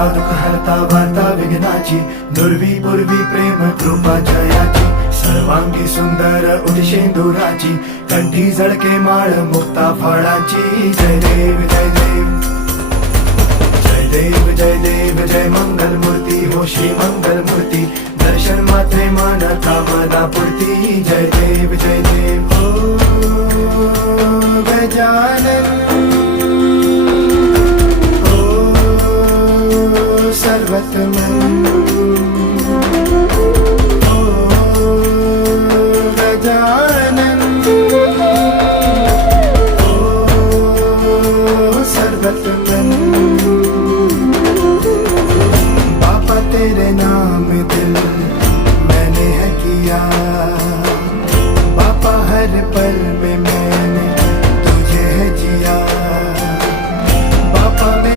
हरता दुःख हरता वार्ता विघ्नाची, दुर्वी पूर्वी प्रेम कृपा जयाची, सर्वांगी सुंदर उदिशेंदुराची, कंठी झळके माळ मुक्ता फळाची. जय देव जय देव जय देव जय देव जय मंगल मूर्ती हो श्री मंगल मूर्ती, दर्शन मात्रे मन कामना पूर्ती. जय देव जय देव हो गजानन हो सर्वतमन हो गजानन हो सर्वतमन. बापा तेरे नाम